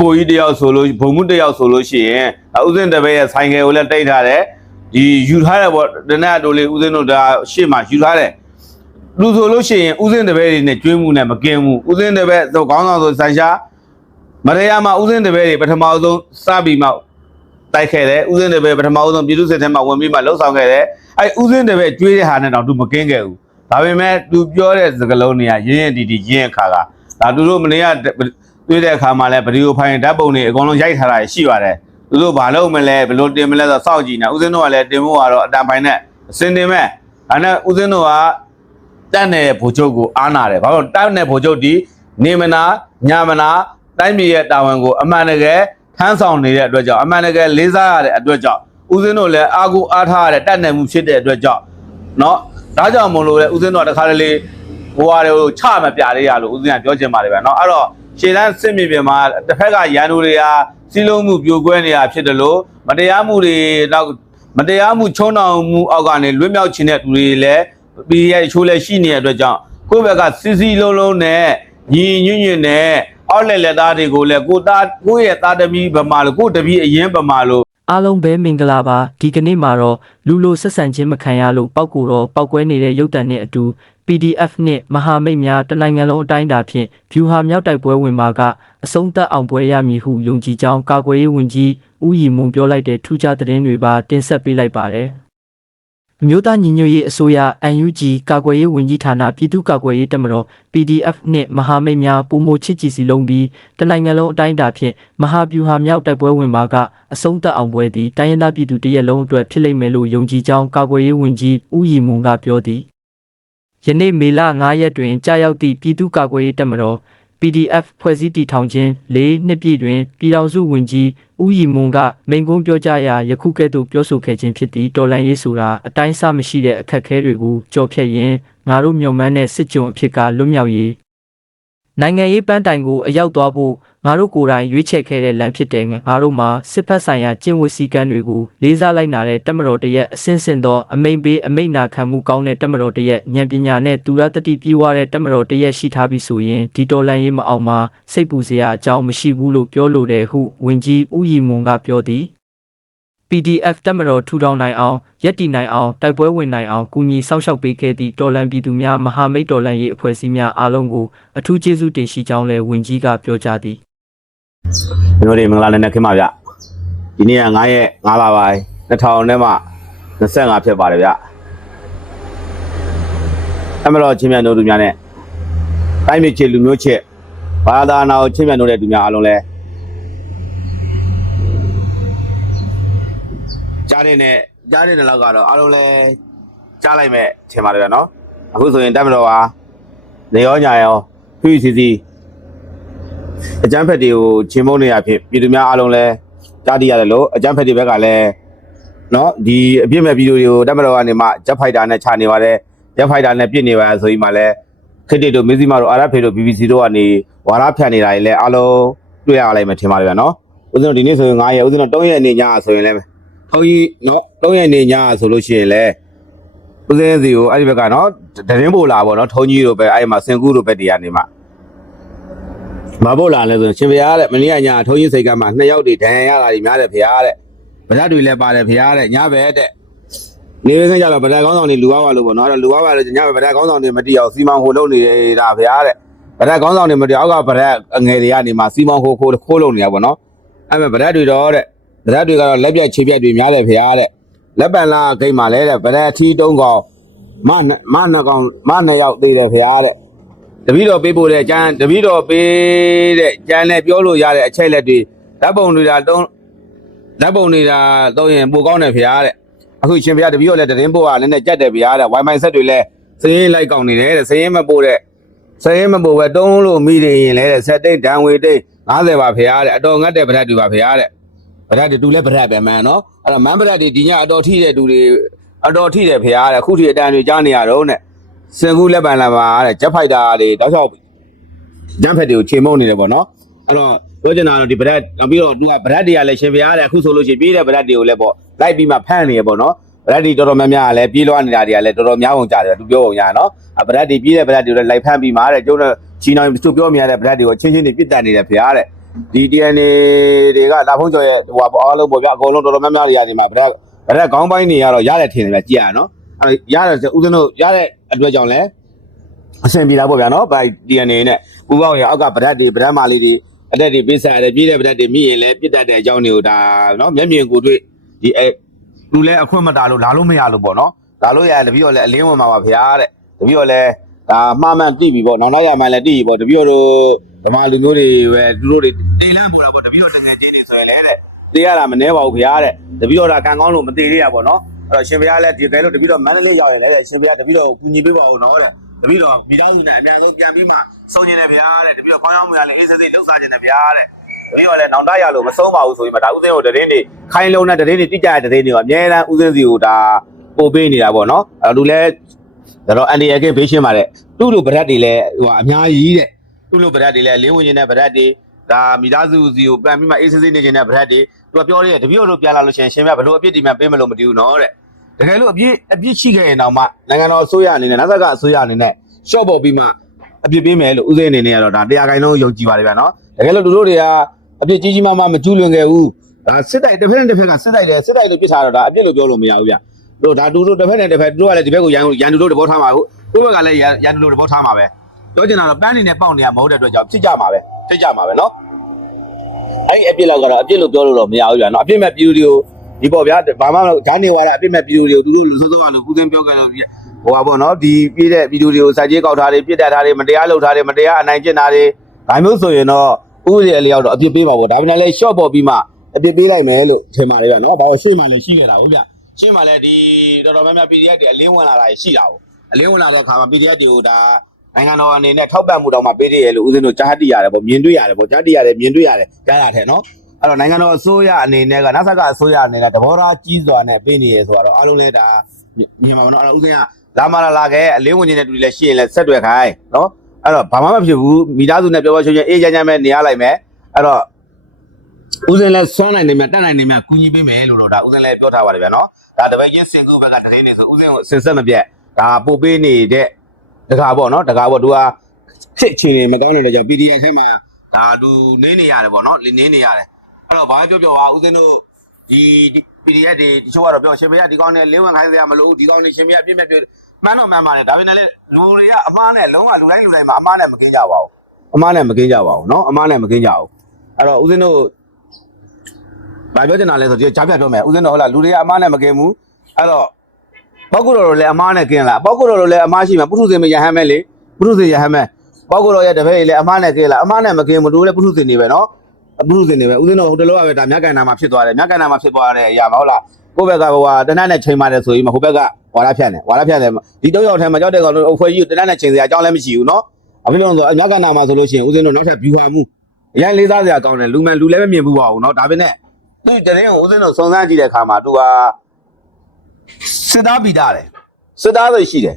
ဘိုလ်ကြီးတယောက်ဆိုလို့ဘုံမှုတယောက်ဆိုလို့ရှိရင်ဥစဉ်တပည့်ရဲ့ဆိုင်ကယ်ကိုလည်းတိတ်ထားတယ်ဒီယူထားတယ်ပေါ့တနက်တို့လေးဥစဉ်တို့ဒါရှေ့မှာယူထားတယ်လူဆိုလို့ရှိရင်ဥစဉ်တပည့်တွေနဲ့ကျွေးမှုနဲ့မကင်းဘူးဥစဉ်တပည့်ဆိုခေါင်းဆောင်ဆိုဆန်ရှားမရရမှာဥစဉ်တပည့်တွေပထမဆုံးစပြီးမှတိုက်ခဲ့တယ်ဥစဉ်တပည့်ပထမဆုံးပြည်သူစစ်ထဲမှာဝင်ပြီးမှလှုပ်ဆောင်ခဲ့တယ်အဲဥစဉ်တပည့်ကျွေးတဲ့ဟာနဲ့တော့သူမကင်းခဲ့ဘူးဒါပေမဲ့သူပြောတဲ့စကားလုံးတွေကရင်းရင်တီတီရင်းခါကဒါသူတို့မနေရ တွေ့တဲ့အခါမှာလည်းဗီဒီယိုဖိုင်ဓာတ်ပုံတွေအကုန်လုံးရိုက်ထားတာရှိပါတယ်သူတို့ဘာလုပ်မလဲဘယ်လိုတင်မလဲဆိုတော့စောင့်ကြည့်နေဦးစင်းတို့ကလည်းတင်ဖို့ကတော့အတန်ပိုင်နဲ့အစင်တင်မဲ့အဲ့နဲ့ဦးစင်းတို့ကတက်တဲ့ဗိုလ်ချုပ်ကိုအားနာတယ်ဘာလို့တက်တဲ့ဗိုလ်ချုပ်ဒီနေမနာညမနာတိုင်းပြည်ရဲ့တာဝန်ကိုအမှန်တကယ်ထမ်းဆောင်နေတဲ့အတွက်ကြောင့်အမှန်တကယ်လေးစားရတဲ့အတွက်ကြောင့်ဦးစင်းတို့လည်းအားကိုအားထားရတဲ့တက်နေမှုဖြစ်တဲ့အတွက်ကြောင့်เนาะဒါကြောင့်မလို့လေဦးစင်းတို့ကတခါတလေဘဝတွေကိုချမပြလေးရလို့ဦးစင်းကပြောချင်ပါတယ်ဗျာเนาะအဲ့တော့ ရှေ့တန်းစစ်မြေပြင်မှာတစ်ဖက်ကရန်သူတွေကစီးလုံးမှုပြိုကွဲနေတာဖြစ်တယ်လို့မတရားမှုတွေတော့မတရားမှုချုံနှောင်မှုအောက်ကနေလွတ်မြောက်ခြင်းတဲ့သူတွေလည်းပြီးရဲ့ချိုးလည်းရှိနေတဲ့အတွက်ကြောင့်ကိုယ့်ဘက်ကစီစီလုံးလုံးနဲ့ညီညွတ်ညွတ်နဲ့အောက်လက်လက်သားတွေကိုလည်းကိုသားကိုယ့်ရဲ့သားသမီးဗမာလို့ကိုယ့်တပည့်အရင်ဗမာလို့ အားလုံးပဲမင်္ဂလာပါဒီကနေ့မှာတော့လူလိုဆက်ဆံခြင်းမခံရလို့ပောက်ကိုတော့ပောက်ကွဲနေတဲ့ရုပ်တံနဲ့အတူ PDF နဲ့မဟာမိတ်များတနိုင်ငံလုံးအတိုင်းအတာဖြင့် view ဟာမြောက်တိုက်ပွဲဝင်မှာကအဆုံးသတ်အောင်ပွဲရမည်ဟုယုံကြည်ကြောင်းကာကွယ်ရေးဝန်ကြီးဦးရီမွန်ပြောလိုက်တဲ့ထူးခြားသတင်းတွေပါတင်ဆက်ပေးလိုက်ပါတယ် အမျိုးသားညီညွတ်ရေးအစိုးရ UNG ကာကွယ်ရေးဝန်ကြီးဌာနပြည်သူ့ကာကွယ်ရေးတပ်မတော် PDF နှင့်မဟာမိတ်များပုံမချစ်ကြည်စီလုံးပြီးတနိုင်ငံလုံးအတိုင်းအတာဖြင့်မဟာဗျူဟာမြောက်တိုက်ပွဲဝင်မှာကအဆုံးသတ်အောင်ပွဲသည်တိုင်းရင်းသားပြည်သူတရက်လုံးအတွက်ဖြစ်လိမ့်မယ်လို့ယုံကြည်ကြောင်းကာကွယ်ရေးဝန်ကြီးဦးရီမွန်ကပြောသည်ယနေ့မေလ9ရက်တွင်ကြာရောက်သည့်ပြည်သူ့ကာကွယ်ရေးတပ်မတော် PDF ဖွဲ့စည်းတည်ထောင်ခြင်း၄နှစ်ပြည့်တွင်ပြည်ထောင်စုဝန်ကြီးဦးရီမွန်ကမိန့်ခွန်းပြောကြားရာယခုကဲ့သို့ပြောဆိုခဲ့ခြင်းဖြစ်သည့်တော်လှန်ရေးဆိုတာအတိုင်းအဆမရှိတဲ့အခက်အခဲတွေကိုကြော်ဖြတ်ရင်းငါတို့မျှော်မှန်းတဲ့စစ်ကြုံအဖြစ်ကလွတ်မြောက်ရေး နိုင်ငံရေးပန်းတိုင်ကိုအရောက်သွားဖို့ငါတို့ကိုယ်တိုင်ရွေးချယ်ခဲ့တဲ့လမ်းဖြစ်တယ်ငါတို့မှာစစ်ဖက်ဆိုင်ရာကျင့်ဝတ်စည်းကမ်းတွေကိုလေးစားလိုက်နာတဲ့တပ်မတော်တရက်အစင်းစင်သောအမိန်ပေးအမိန်နာခံမှုကောင်းတဲ့တပ်မတော်တရက်ဉာဏ်ပညာနဲ့သူရတတိပြေးဝတဲ့တပ်မတော်တရက်ရှိထားပြီဆိုရင်ဒီတော်လန်ရေးမအောင်မှာစိတ်ပူစရာအကြောင်းမရှိဘူးလို့ပြောလိုတယ်ဟုဝန်ကြီးဦးရီမွန်ကပြောသည် PDF တက်မတော်ထူထောင်နိုင်အောင်ရက်တီနိုင်အောင်တိုက်ပွဲဝင်နိုင်အောင်ကူညီစောင့်ရှောက်ပေးခဲ့သည့်တော်လန်ပြည်သူများမဟာမိတ်တော်လန်ရေးအဖွဲ့အစည်းများအားလုံးကိုအထူးကျေးဇူးတင်ရှိကြောင်းလည်းဝန်ကြီးကပြောကြားသည်ကျွန်တော်တို့မင်္ဂလာလည်းနဲ့ခင်ပါဗျဒီနေ့က9ရက်9လပိုင်း2000နဲ့မှ25ဖြစ်ပါတယ်ဗျအမတော်ချင်းမြတ်တို့သူများနဲ့တိုင်းမြေချေလူမျိုးချစ်ဘာသာနာကိုချင်းမြတ်တို့တဲ့သူများအားလုံးလဲ ကြားတဲ့နဲ့ကြားတဲ့နဲ့လောက်ကတော့အားလုံးလဲကြားလိုက်မဲ့ထင်ပါတယ်ဗျနော်အခုဆိုရင်တမတော်ဟာနေရောညာရောဖြူစီစီအကြမ်းဖက်တွေကိုချင်းမုံနေရဖြစ်ပြည်သူများအားလုံးလည်းကြားသိရတယ်လို့အကြမ်းဖက်တွေဘက်ကလည်းနော်ဒီအပြစ်မဲ့ပြည်သူတွေကိုတပ်မတော်ကနေမှဂျက်ဖိုက်တာနဲ့ခြာနေပါတယ်ဂျက်ဖိုက်တာနဲ့ပြစ်နေပါဆိုပြီးမှလည်းခစ်တစ်တို့မင်းစီမာတို့အာရဖေတို့ BBC တို့ကနေဝါရဖြန့်နေတာတွေလည်းအားလုံးတွေ့ရလိုက်မှထင်ပါတယ်ဗျာနော်ဦးဇင်းတို့ဒီနေ့ဆိုရင်9ရက်ဦးဇင်းတို့3ရက်နေညဆိုရင်လည်း ထုံးကြီးနော်3ရက်နေညဆိုလို့ရှိရင်လည်းဦးဇင်းစီကိုအဲ့ဒီဘက်ကနော်တရင်ပို့လာပေါ့နော်ထုံးကြီးတို့ပဲအဲ့ဒီမှာစင်ကူးတို့ပဲတရားနေမှာမဖို့လာလဲဆိုရင်ရှင်ဖျားတဲ့မနေ့ကညထုံးကြီးစိတ်ကမှနှစ်ယောက်တည်းဒဏ်ရာရတာကြီးများတယ်ဖျားတဲ့ဗဒတ်တွေလည်းပါတယ်ဖျားတဲ့ညဘဲတဲ့နေဝင်းကကြတော့ဗဒတ်ကောင်းဆောင်တွေလူဝါပါလို့ပေါ့နော်အဲ့တော့လူဝါပါလို့ညဘဲဗဒတ်ကောင်းဆောင်တွေမတိအောင်စီမံဟိုလုပ်နေတာဖျားတဲ့ဗဒတ်ကောင်းဆောင်တွေမတိအောက်ကဗဒတ်အငယ်တွေကနေမှစီမံဟိုခိုးခိုးလုပ်နေတာပေါ့နော်အဲ့မဲ့ဗဒတ်တွေတော့တဲ့ ဗဒတ်တွေကတော့လက်ပြတ်ခြေပြတ်တွေများတယ်ဖျားတဲ့လက်ပံလာဂိမ်းမှာလဲတဲ့ဗဒတ်အထီးတုံးကောင်မမနှစ်ကောင်မနှစ်ယောက်သေးတယ်ဖျားတဲ့တပည့်တော်ပေးဖို့တဲ့ကျမ်းတပည့်တော်ပေးတဲ့ကျမ်းနဲ့ပြောလို့ရတဲ့အချက်လက်တွေဓာတ်ပုံတွေဒါတုံးဓာတ်ပုံတွေဒါတော့ရင်ပိုကောင်းတယ်ဖရားတဲ့အခုရှင်ဖရားတပည့်တော်လည်းတရင်ပို့ကလည်းနဲ့ကြက်တယ်ဖရားတဲ့ Wi-Fi ဆက်တွေလည်းစရင်းလိုက်ကောင်းနေတယ်တဲ့စရင်းမပို့တဲ့စရင်းမပို့ပဲတုံးလို့မိနေရင်လည်းတဲ့ဆက်တိတ်ဒံဝေတိတ်90ပါဖရားတဲ့အတော်ငတ်တဲ့ဗဒတ်တွေပါဖရားတဲ့ ဗဒတ်တွေတူလဲဗဒတ်ပဲမန်နော်အဲ့တော့မန်ဗဒတ်တွေဒီညအတော်ထိတဲ့တူတွေအတော်ထိတယ်ဖရားတဲ့အခုထိအတန်တွေကြားနေရတော့တဲ့စင်ကူးလက်ပံလာပါတဲ့ဂျက်ဖိုက်တာတွေတောက်လျှောက်ဂျမ်ဖက်တွေကိုချိန်မုံနေတယ်ပေါ့နော်အဲ့တော့ပြောချင်တာတော့ဒီဗရက်နောက်ပြီးတော့သူကဗရက်တွေကလည်းရှင်ပြရတယ်အခုဆိုလို့ရှိရင်ပြေးတဲ့ဗရက်တွေကိုလည်းပေါ့လိုက်ပြီးမှဖမ်းနေရပေါ့နော်ဗရက်တွေတော်တော်များများလည်းပြေးလွှားနေတာတွေကလည်းတော်တော်များအောင်ကြတယ်သူပြောပုံရနော်အဗရက်တွေပြေးတဲ့ဗရက်တွေကိုလည်းလိုက်ဖမ်းပြီးမှတဲ့ကျုပ်တို့ချီနောင်သူပြောမြင်ရတဲ့ဗရက်တွေကိုချင်းချင်းတွေပြစ်တက်နေတယ်ဖရားတဲ့ ဒီ DNA တွေကလာဖုံးကျော်ရဲ့ဟိုပါအားလုံးပေါ့ဗျအကုန်လုံးတော်တော်များများတွေရဒီမှာဗရက်ဗရက်ခေါင်းပိုင်းတွေကတော့ရတဲ့ထင်တယ်ဗျကြည့်ရနော်အဲရတယ်ဆိုဦးဇင်းတို့ရတဲ့အတွက်ကြောင့်လဲအဆင်ပြေတာပေါ့ဗျာနော်ဗိုက် DNA နဲ့ပူပေါင်းရအောက်ကဗရက်တွေဗရက်မာလေးတွေအတက်တွေပေးဆက်ရတယ်ပြည့်တဲ့ဗရက်တွေမိရင်လဲပြစ်တတ်တဲ့အကြောင်းတွေကိုဒါနော်မျက်မြင်ကိုတွေ့ဒီအဲလူလဲအခွင့်မတာလို့လာလို့မရလို့ပေါ့နော်လာလို့ရတယ်တပည့်တော်လဲအလင်းဝင်မှာပါဗျာတဲ့တပည့်တော်လဲဒါမှားမှန်သိပြီပေါ့နောက်နောက်ရမှန်လဲသိပြီပေါ့တပည့်တော်တို့ ဓမ္မလူမျိုးတွေပဲသူတို့တွေတိတ်လန့်ပေါ်တာပေါ့တပည့်တော်တကယ်ချင်းနေဆိုရင်လဲတဲ့သေးရတာမနှဲပါဘူးခင်ဗျာတဲ့တပည့်တော်ဒါကံကောင်းလို့မသေးသေးရပါတော့အဲ့တော့ရှင်ဘုရားလည်းဒီကဲလို့တပည့်တော်မန္တလေးရောက်ရင်လည်းတဲ့ရှင်ဘုရားတပည့်တော်ကိုကူညီပေးပါဦးနော်တဲ့တပည့်တော်မိသားစုနဲ့အများဆုံးပြန်ပြီးမှဆုံးကျင်တယ်ဗျာတဲ့တပည့်တော်ခေါင်းအောင်မရလည်းအေးစေးစေးလှုပ်ရှားကျင်တယ်ဗျာတဲ့တပည့်တော်လည်းနောင်တရလို့မဆုံးပါဘူးဆိုပြီးမှဒါဥစဉ်ကိုတရင်တွေခိုင်းလုံးနဲ့တရင်တွေတိကျတဲ့တရင်တွေကအများတန်းဥစဉ်စီကိုဒါပို့ပေးနေတာပေါ့နော်အဲ့တော့လူလည်းဒါတော့အန်ဒီအကင်းဘေးရှင်းပါတဲ့သူ့လိုဗရက်တွေလည်းဟိုအများကြီးတဲ့ သူ့လိုဗရက်တွေလည်းလင်းဝင်နေတဲ့ဗရက်တွေဒါမိသားစုစီကိုပြန်ပြီးမှအေးစေးစေးနေနေတဲ့ဗရက်တွေသူကပြောရဲတပည့်တော်တို့ပြန်လာလို့ရှိရင်ရှင်ပြဘလို့အပြစ်ဒီမှပေးမလို့မတည်ဘူးနော်တဲ့တကယ်လို့အပြစ်အပြစ်ရှိခဲ့ရင်တော့မှနိုင်ငံတော်အစိုးရအနေနဲ့နတ်သက်ကအစိုးရအနေနဲ့ရှော့ပေါ်ပြီးမှအပြစ်ပေးမယ်လို့ဥစဉ်အနေနဲ့ကတော့ဒါတရားခိုင်လုံးယုံကြည်ပါတယ်ဗျာနော်တကယ်လို့သူတို့တွေကအပြစ်ကြီးကြီးမားမားမကျူးလွန်ခဲ့ဘူးဒါစစ်တိုက်တစ်ဖက်နဲ့တစ်ဖက်ကစစ်တိုက်တယ်စစ်တိုက်လို့ပြစ်ထားတော့ဒါအပြစ်လို့ပြောလို့မရဘူးဗျတို့ဒါတူတို့တစ်ဖက်နဲ့တစ်ဖက်တို့ကလည်းဒီဘက်ကိုရန်ရန်တူတို့တဘောထားမှာဟုတ်ကိုယ့်ဘက်ကလည်းရန်တူတို့တဘောထားမှာပဲ ပြောချင်တာတော့ပန်းနေနဲ့ပေါက်နေရမဟုတ်တဲ့အတွက်ကြောင့်ဖြစ်ကြမှာပဲဖြစ်ကြမှာပဲနော်အဲ့ဒီအပြစ်လောက်ကတော့အပြစ်လို့ပြောလို့တော့မရဘူးဗျာနော်အပြစ်မဲ့ပြည်သူတွေကိုဒီပေါ့ဗျာဘာမှမလုပ်ဓာတ်နေဝါဒအပြစ်မဲ့ပြည်သူတွေကိုသူတို့လူစိုးစိုးကလို့ကုသင်းပြောကြတော့ပြဟိုပါပေါ့နော်ဒီပြည့်တဲ့ပြည်သူတွေကိုစာကြေးကောက်ထားတွေပြစ်တက်ထားတွေမတရားလုပ်ထားတွေမတရားအနိုင်ကျင့်တာတွေဒါမျိုးဆိုရင်တော့ဥပဒေအလျောက်တော့အပြစ်ပေးပါပေါ့ဒါပေမဲ့လည်း short ပေါ်ပြီးမှအပြစ်ပေးလိုက်မယ်လို့ထင်ပါတယ်ဗျာနော်ဘာလို့ရှေ့မှာလည်းရှိခဲ့တာဟုတ်ဗျရှေ့မှာလည်းဒီတော်တော်များများ PDF တွေအလင်းဝင်လာတာရှိတာဟုတ်အလင်းဝင်လာတဲ့အခါမှာ PDF တွေကိုဒါ နိုင်ငံတော်အနေနဲ့ထောက်ပံ့မှုတောင်မှပေးသေးရလို့ဦးဇင်းတို့ကြားသိရတယ်ပေါ့မြင်တွေ့ရတယ်ပေါ့ကြားသိရတယ်မြင်တွေ့ရတယ်ကြားရတဲ့နော်အဲ့တော့နိုင်ငံတော်အစိုးရအနေနဲ့ကနောက်ဆက်ကအစိုးရအနေနဲ့တဘောထားကြီးစွာနဲ့ပေးနေရဆိုတော့အားလုံးလည်းဒါမြင်ပါမနော်အဲ့တော့ဥစဉ်ကလာမလာလာခဲ့အလေးဝင်နေတဲ့တူတွေလည်းရှိရင်လည်းဆက်တွေ့ခိုင်းနော်အဲ့တော့ဘာမှမဖြစ်ဘူးမိသားစုနဲ့ပြောပြောချင်းချင်းအေးချမ်းချမ်းပဲနေရလိုက်မယ်အဲ့တော့ဥစဉ်လည်းစွန့်နိုင်နေမြတ်တက်နိုင်နေမြတ်ကူညီပေးမယ်လို့တော့ဒါဥစဉ်လည်းပြောထားပါတယ်ဗျာနော်ဒါတပည့်ချင်းစင်ကူဘက်ကတရင်နေဆိုဥစဉ်ကိုစင်ဆက်မပြတ်ဒါပို့ပေးနေတဲ့ တကားပေါ့နော်တကားပေါ့သူကစစ်ချင်းမကောင်းတဲ့ကြောင့် PDF ထဲမှာဒါသူနေနေရတယ်ပေါ့နော်နေနေရတယ် အဲ့တော့ဘာပြောပြောပါဦးဇင်းတို့ဒီ PDF တွေတချို့ကတော့ပြောရှင်ပြဒီကောင်းနဲ့လင်းဝင်ခိုင်းစရာမလိုဘူးဒီကောင်းနဲ့ရှင်ပြအပြစ်မဲ့ပြမှန်းတော့မှန်းပါတယ်ဒါပေမဲ့လည်းလူတွေကအမားနဲ့လုံးဝလူတိုင်းလူတိုင်းမှာအမားနဲ့မကင်းကြပါဘူးအမားနဲ့မကင်းကြပါဘူးเนาะအမားနဲ့မကင်းကြဘူးအဲ့တော့ဦးဇင်းတို့ဘာပြောချင်တာလဲဆိုဒီကြားပြပြောမယ်ဦးဇင်းတို့ဟုတ်လားလူတွေကအမားနဲ့မကင်းဘူးအဲ့တော့ ပောက်ကုတော်တို့လည်းအမားနဲ့ကင်းလားပောက်ကုတော်တို့လည်းအမားရှိမှာပုထုဇဉ်မရဟန်းမဲလေပုထုဇဉ်ရဟန်းမဲပောက်ကုတော်ရဲ့တပည့်ကြီးလည်းအမားနဲ့ကင်းလားအမားနဲ့မကင်းဘူးတို့လည်းပုထုဇဉ်နေပဲเนาะ အပုရုစင်တွေပဲဦးဇင်းတို့ဟိုတလောကပဲဒါမြတ်ကန်နာမှာဖြစ်သွားတယ်မြတ်ကန်နာမှာဖြစ်သွားတဲ့အရာမဟုတ်လားကိုယ့်ဘက်ကဟိုဟာတနတ်နဲ့ချိန်ပါတယ်ဆိုရင်ဟိုဘက်ကဝါရဖြတ်နေဝါရဖြတ်တယ်ဒီတော့ရောက်ထဲမှာကြောက်တဲ့ကောင်တို့အဖွဲကြီးတနတ်နဲ့ချိန်စရာအကြောင်းလည်းမရှိဘူးเนาะအဖြစ်လို့ဆိုမြတ်ကန်နာမှာဆိုလို့ရှိရင်ဦးဇင်းတို့နောက်ထပ်ဗျူဟာမှုအရင်လေးစားစရာကောင်းတယ်လူမှန်လူလည်းမမြင်ဘူးပါဘူးเนาะဒါပေမဲ့သူတရင်ကိုဦးဇင်းတို့စုံစမ်းကြည့်တဲ့အခါမှာသူဟာ စစ်သားပိတာတယ်စစ်သားစိတ်ရှိတယ်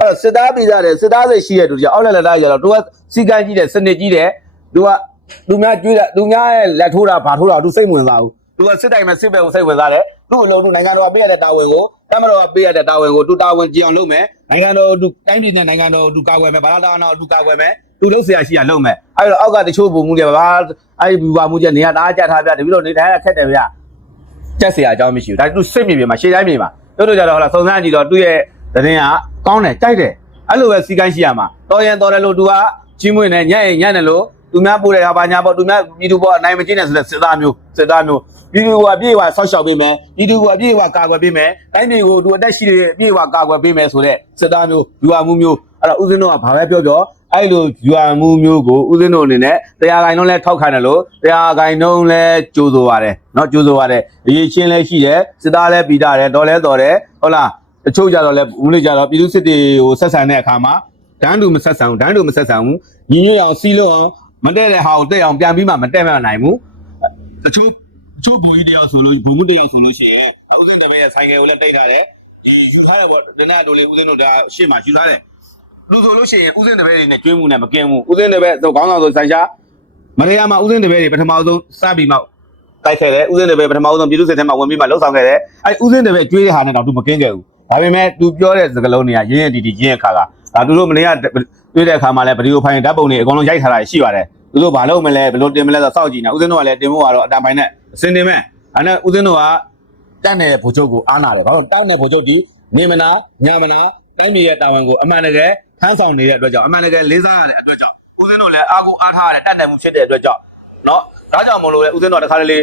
အဲ့စစ်သားပိတာတယ်စစ်သားစိတ်ရှိရတူကြအောက်လက်လက်သားရတော့သူကစီကန်းကြီးတယ်စနစ်ကြီးတယ်သူကသူများကြွေးတာသူများရဲ့လက်ထိုးတာဘာထိုးတာသူစိတ်ဝင်စားဘူးသူကစစ်တိုင်မှာစစ်ဘက်ကိုစိတ်ဝင်စားတယ်သူ့အလုံးသူနိုင်ငံတော်ကပေးရတဲ့တာဝန်ကိုတမတော်ကပေးရတဲ့တာဝန်ကိုသူတာဝန်ကြည်အောင်လုပ်မယ်နိုင်ငံတော်သူတိုင်းပြည်နဲ့နိုင်ငံတော်သူကာကွယ်မယ်ဘာသာတော်တော်သူကာကွယ်မယ်သူလုံးဆရာရှိရလုပ်မယ်အဲ့တော့အောက်ကတချို့ပုံမှုတွေဘာအဲ့ဘူပါမှုချက်နေရတာအားကြထားပြတပြီတော့နေတိုင်းအခက်တယ်ဗျာ ကြက်เสียအကြောင်းမရှိဘူးဒါသူစိတ်မြေပြင်မှာရှေ့တိုင်းမြေမှာတို့တို့ကြတော့ဟလာစုံစမ်းကြည့်တော့သူ့ရဲ့သတင်းကကောင်းတယ်ကြိုက်တယ်အဲ့လိုပဲစီကိုင်းရှိရမှာတော်ရင်တော်တယ်လို့သူကကြီးမွေးနေညံ့ရင်ညံ့တယ်လို့ သူများပို့တဲ့ဟာဘာညာပေါ့သူများပြည်သူပေါ်အနိုင်မကျင်းတဲ့ဆိုတဲ့စစ်သားမျိုးစစ်သားမျိုးပြည်သူကပြေးဝဆောက်ရှောက်ပေးမယ်ပြည်သူကပြေးဝကာကွယ်ပေးမယ်တိုင်းပြည်ကိုသူအသက်ရှိတဲ့ပြေးဝကာကွယ်ပေးမယ်ဆိုတဲ့စစ်သားမျိုးယူအမှုမျိုး အဲ့တော့ဦးဇင်းတို့ကဘာပဲပြောပြောအဲ့လိုယူအမှုမျိုးကိုဦးဇင်းတို့အနေနဲ့တရားဂိုင်လုံးလဲထောက်ခံတယ်လို့တရားဂိုင်လုံးလဲကြိုးဆိုပါတယ်เนาะကြိုးဆိုပါတယ်အရေးချင်းလဲရှိတယ်စစ်သားလဲပြီးတာတယ်တော်လဲတော်တယ်ဟုတ်လားတချို့ကြတော့လဲဦးလေးကြတော့ပြည်သူစစ်တွေကိုဆက်ဆံတဲ့အခါမှာဒန်းတူမဆက်ဆံဘူးဒန်းတူမဆက်ဆံဘူးညီညွတ်အောင်စီးလို့အောင် မတက်တဲ့ဟာကိုတက်အောင်ပြန်ပြီးမှမတက်မနိုင်ဘူးတချို့တချို့ဘုံကြီးတယောက်ဆိုလို့ဘုံမှုတယောက်ဆိုလို့ရှိရင်ဥစဉ်တပည့်ရဲ့ဆိုင်ကယ်ကိုလည်းတိတ်ထားတယ်ဒီယူထားတယ်ပေါ့ဒနတ်တို့လေးဥစဉ်တို့ဒါရှေ့မှာယူထားတယ် လူဆိုလို့ရှိရင်ဥစဉ်တပည့်တွေနဲ့ကျွေးမှုနဲ့မကင်းဘူးဥစဉ်တပည့်ဆိုခေါင်းဆောင်ဆိုဆိုင်ရှားမရရမှာဥစဉ်တပည့်တွေပထမဆုံးစပြီးမှတိုက်ခဲ့တယ်ဥစဉ်တပည့်ပထမဆုံးပြည်သူစစ်ထဲမှာဝင်ပြီးမှလှုပ်ဆောင်ခဲ့တယ်အဲဥစဉ်တပည့်ကျွေးတဲ့ဟာနဲ့တော့သူမကင်းကြဘူးဒါပေမဲ့သူပြောတဲ့စကားလုံးတွေကရင်းရတီတီရင်းရခါကဒါသူတို့မနေ့ကတွေ့တဲ့အခါမှာလည်းဗီဒီယိုဖိုင်ဓာတ်ပုံတွေအကုန်လုံးရိုက်ထားတာရှိပါတယ်သူတို့ဘာလုပ်မလဲဘယ်လိုတင်မလဲဆိုစောင့်ကြည့်နေဦးစင်းတို့ကလည်းတင်ဖို့ကတော့အတန်ပိုင်းနဲ့အစင်းတင်မဲ့အဲ့နဲ့ဦးစင်းတို့ကတက်နေတဲ့ဗိုလ်ချုပ်ကိုအားနာတယ်ဘာလို့တက်နေတဲ့ဗိုလ်ချုပ်ဒီနေမနာညမနာတိုင်းပြည်ရဲ့တာဝန်ကိုအမှန်တကယ် ထမ်းဆောင်နေတဲ့အတွက်ကြောင့်အမှန်တကယ်လေးစားရတဲ့အတွက်ကြောင့်ဦးစင်းတို့လည်းအားကိုအားထားရတဲ့တက်နိုင်မှုဖြစ်တဲ့အတွက်ကြောင့်နော်ဒါကြောင့်မလို့လေဦးစင်းတို့ကတခါတလေ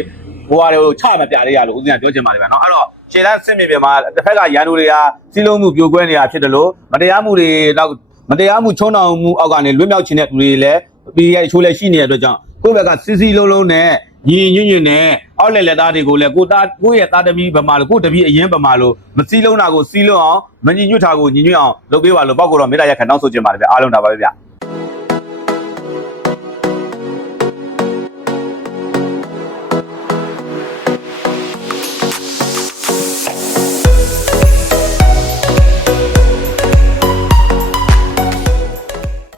ဘွားတွေကိုချမပြရရလို့ဦးစင်းကပြောချင်ပါတယ်ဗျာနော်အဲ့တော့ခြေလမ်းစစ်မြေပြင်မှာတစ်ဖက်ကရန်သူတွေကစီးလုံးမှုပြိုကွဲနေတာဖြစ်တယ်လို့မတရားမှုတွေတော့မတရားမှုချုံးနှောင်မှုအောက်ကနေလွတ်မြောက်ခြင်းတဲ့သူတွေလည်းပြီးရချိုးလည်းရှိနေတဲ့အတွက်ကြောင့်ကိုယ့်ဘက်ကစီစီလုံးလုံးနဲ့ ညီညွတ်ညွတ်နဲ့အောက်လက်လက်သားတွေကိုလည်းကိုသားကိုယ့်ရဲ့သားသမီးဗမာလို့ကိုယ့်တပည့်အရင်ဗမာလို့မစည်းလုံးတာကိုစီးလုံးအောင်မညီညွတ်တာကိုညီညွတ်အောင်လုပ်ပေးပါလို့ပောက်ကတော့မေတ္တာရက်ခံတောင်းဆိုချင်ပါတယ်ဗျာအားလုံးဒါပါပဲဗျာ